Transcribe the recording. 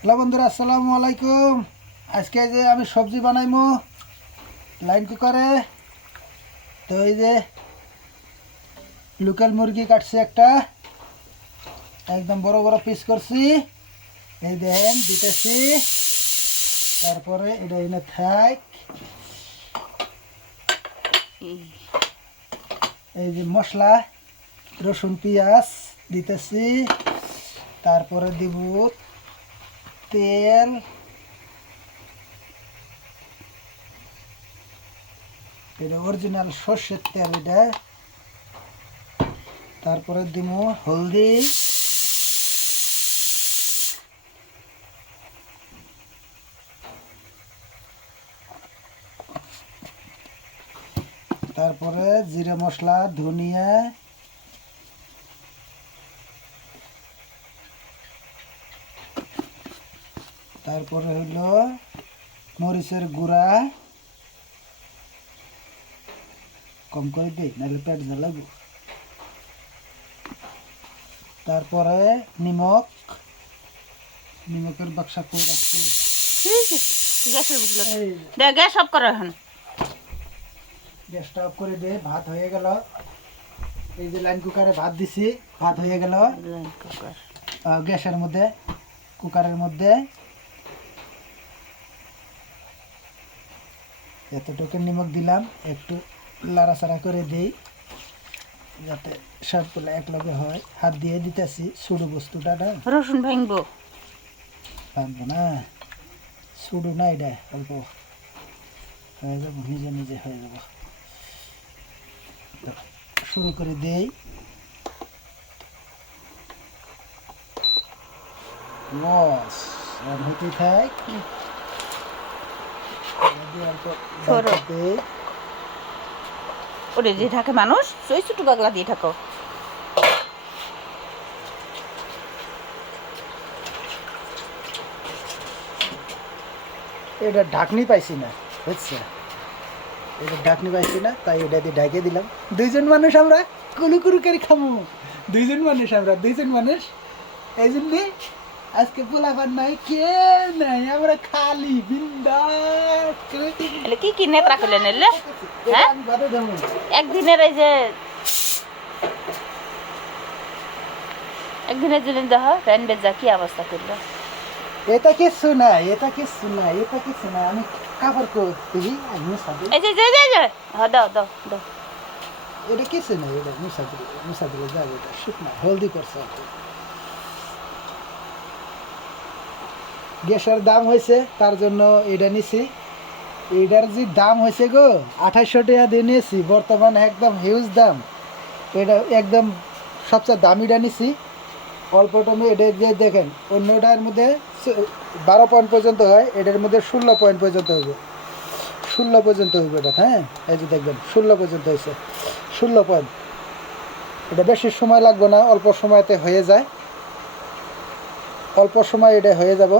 Hello বন্ধুরা, আসসালামু আলাইকুম। আজকে যে আমি সবজি বানাইমু লাইন কুকারে। তো এই যে লোকাল মুরগি কাটছি, একটা একদম বড় বড় পিস করছি। এই দেখেন দিতেছি, তারপরে এটা এনে থাক। এই যে মশলা রসুন পেঁয়াজ দিতেছি, তারপরে দিব তেল, এটা অরিজিনাল সর্ষের তেল এটা। তারপরে দিব হলদি, তারপরে জিরে মশলা, ধনিয়া, তারপরে হইলো মরিচের গুঁড়া, কম করে দিই নাহলে পেট জ্বালাবো। তারপরে নিমকের বাক্সা করে রাখছি। গ্যাসের বুকলো দে, গ্যাস অফ করো এখন। গ্যাসটা অফ করে দিয়ে ভাত হয়ে গেল। এই যে লাইন কুকারে ভাত দিছি, ভাত হয়ে গেল গ্যাসের মধ্যে, কুকারের মধ্যে। এতটুকু নিমক দিলাম, একটু লাড়াচাড়া করে দিই যাতে সবগুলো একলগে হয়। হাত দিয়ে দিতেছি সুডু বস্তুটা না, রসুন ভাঙবো ভাঙবো না, সুডু না, এটা অল্প হয়ে যাবো, নিজে নিজে হয়ে যাব। শুরু করে দেই। লস হইতে থাক। ওরে দিয়ে থাকে মানুষ, ওই ছোট পাগলা দিয়ে থাকো। এটা ঢাকনি পাইছি না, বুঝছে, এটা ঢাকনি পাইছি না, তাই এটা দিয়ে ঢাকে দিলাম। দুইজন মানুষ আমরা কুলুকুরু করে খামু, দুইজন মানুষ এই জন্যে আজকে পোলাপান নাই, কে নাই, আমরা খালি বিন্দাস। কি কি নেত্রা করলেন এলে? হ্যাঁ, একদিনের এই যে একদিনের জন্য দেখ রেনবেজ যা কি অবস্থা করলো। এটা কিছু নাই, এটা কিছু নাই, এটা কিছু নাই। আমি কাপড় করতে এই যে দাও দাও দাও। এটা কিছু নাই, এটা মুসা দিলে যাবে। এটা শুকনা হলদি করছে আর কি। গ্যাসের দাম হয়েছে তার জন্য এটা নিছি। এটার যে দাম হয়েছে গো 2800 টাকা দিয়ে নিয়েছি, বর্তমানে একদম হিউজ দাম। এটা একদম সবচেয়ে দামিটা নিছি। অল্প টমে এটা যে দেখেন, অন্যটার মধ্যে 12 পয়েন্ট পর্যন্ত হয়, এটার মধ্যে 16 পয়েন্ট পর্যন্ত হবে, 16 পর্যন্ত হইবে এটা। হ্যাঁ, এই যে দেখবেন 16 পর্যন্ত হয়েছে, 16 পয়েন্ট। এটা বেশি সময় লাগবে না, অল্প সময়তে হয়ে যায়, অল্প সময় এটা হয়ে যাব।